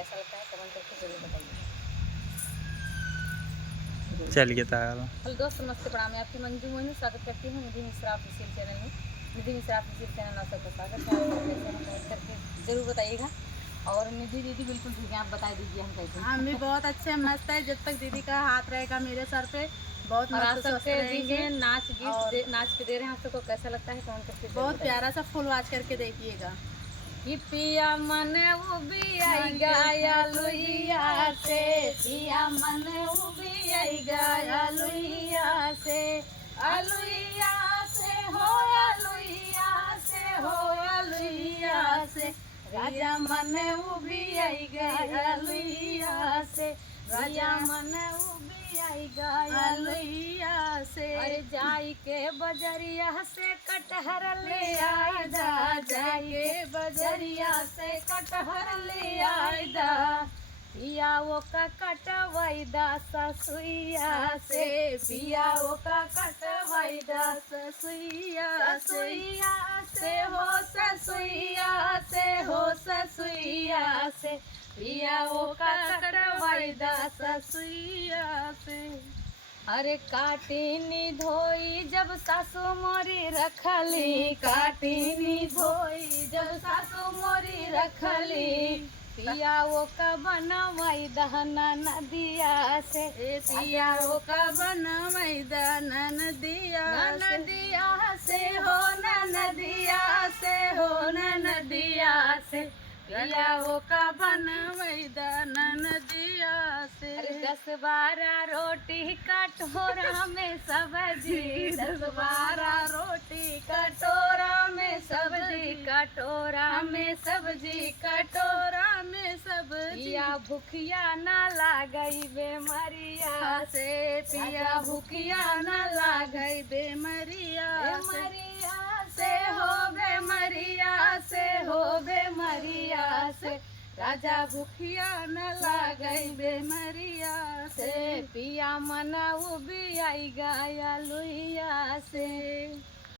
कैसा लगता है कमेंट करके जरूर बताइए। चलिए ताला। हेलो दोस्तों, नमस्ते, प्रणाम। मैं आपकी मंजू मोहिनी स्वागत करती हूँ निधि मिश्रा ऑफिशियल चैनल में। निधि मिश्रा ऑफिशियल चैनल आप सबका स्वागत है। आप कैसे हैं कमेंट करके ज़रूर बताइएगा। और निधि दीदी बिल्कुल ठीक है, आप बता दीजिए हम कैसे हैं। हम भी बहुत अच्छे मस्त है। जब तक दीदी का हाथ रहेगा मेरे सर पे बहुत और आप मस्त स्वस्थ सबके बीच रहेंगे। में नाच और गीत नाच के दे रहे हैं, आप सबको कैसा लगता है कमेंट करके जरूर बहुत बताइए। प्यारा सा फुल वॉच करके देखिएगा। कि पिया मन उबी आई गाया लुइया से, पिया मन उबी आई गाया लुइया से, अलुइया से हो अलुइया से हो अलुइया से, राजा मन उबी आई गाया लुइया से, राजा मन उबी आई गाया लुइया से। अरे जाई के बजरिया से कटहर ले आई दा, जाई के बजरिया से कटहर ले आई दा, पिया वो का कटवाई दा ससुइया से, पिया वो का कटवाई दा ससुइया ससुइया से हो ससुइया से हो ससुइया से, पिया वो का कटवाई दा ससुइया से। अरे काटिनी धोई जब सासू मोरी रखली, काटिनी धोई जब सासू मोरी रखली, पिया वो का बनवाई दहना नदिया से, पिया वो का बनवाई दहना नदिया नदिया से हो नदिया से हो नदिया से, पिया वो का बनवाई दहना नदिया से। 10-12 रोटी कटोरा में सब्जी, 10-12 रोटी कटोरा में सब्जी, कटोरा में सब्जी, कटोरा में सब्जी, पिया भूखिया ना लागई बेमरिया से, पिया भूखिया ना लागई बेमरिया से हो बेमरिया से हो बेमरिया से, राजा भूखिया न लागई बेमरिया से, पिया मन उबी आई गाया लुइया से।